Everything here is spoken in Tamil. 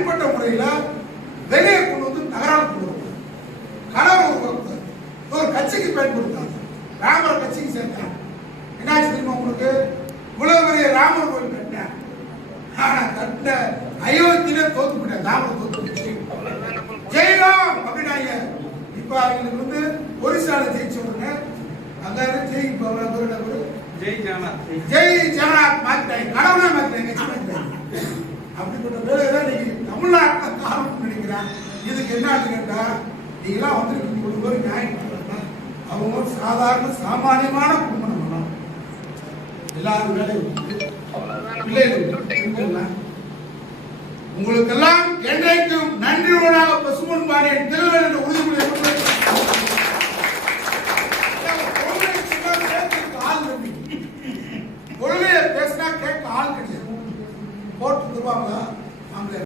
தனிப்பட்ட முறையில வெளியே கொண்டு வந்து நகரால் கொண்டு வருவாங்க. கனவு உருவாக்குவாங்க. ஒரு கட்சிக்கு பயன்படுத்தாங்க. ராமர் கட்சிக்கு சேர்த்தாங்க. என்னாச்சு தெரியுமா உங்களுக்கு? இவ்வளவு பெரிய ராமர் கோயில் கட்டினேன். ஆனா கட்டின அயோத்தியில தோத்து போயிட்டேன். ராமர் தோத்து போயிடுச்சு. ஜெயராம் அப்படின்னாங்க. இப்ப அவங்களுக்கு வந்து ஒரிசால ஜெயிச்ச உடனே அங்க ஜெய் ஜெகநாத் மாத்திட்டாங்க. கடவுளே மாத்திட்டாங்க. அப்படிப்பட்ட வேலைதான் நீங்க தமிழ்நாட்டில் காரணம் நினைக்கிறேன். இதுக்கு என்ன கேட்டா, நீங்களாம் வந்துருக்கு ஒரு பேர் நியாயம். அவங்க சாதாரண சாமானியமான குடும்பம். எல்லாரும் வேலையும் பிள்ளைகள் உங்களுக்கெல்லாம் என்றைக்கும் நன்றியோடாக பசுமன் பாண்டியன் திருவள்ளுவர் என்ற உறுதிமொழி கொள்கையை பேசினா கேட்க ஆள் கிடையாது. போட்டு தருவாங்களா?